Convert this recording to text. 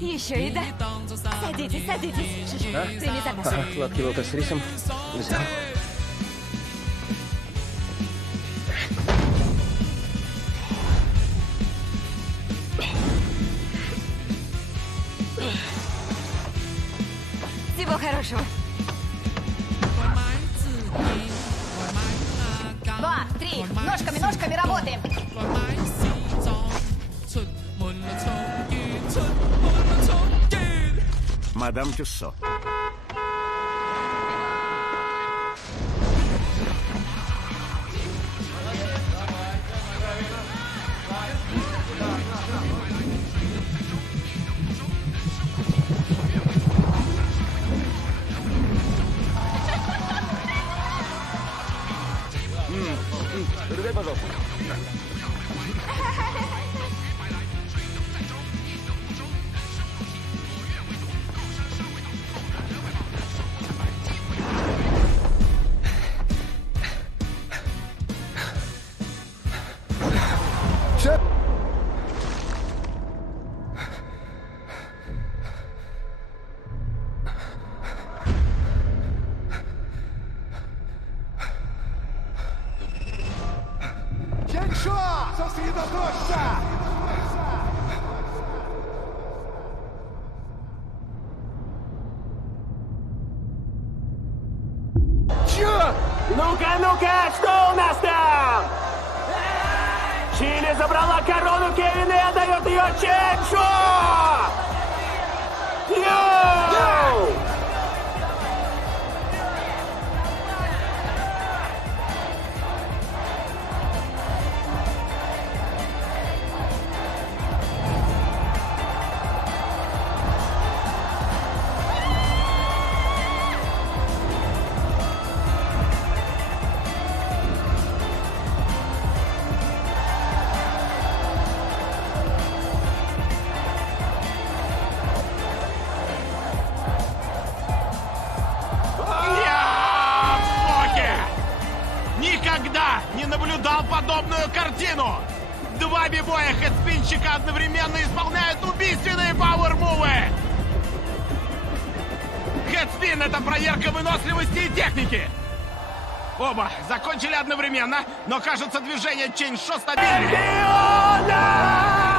Еще и да. Садитесь, садитесь. Да? Прими заказ. Ага, сладкий лотос с рисом. Взял. Всего хорошего. 2, 3. Ножками, ножками работаем. Мадам Тюссо. Передай, пожалуйста. Сосредоточься! Чё? Ну-ка, ну-ка, что у нас там? Чили забрала корону Кевина и отдает ее Ченчо! Йоу! Я в шоке! Никогда не наблюдал подобную картину! Два бибоя хедспинщика одновременно исполняют убийственные пауэр-мувы! Хедспин — это проверка выносливости и техники! Оба закончили одновременно, но, кажется, движение Ченчо стабильнее. Чемпиона!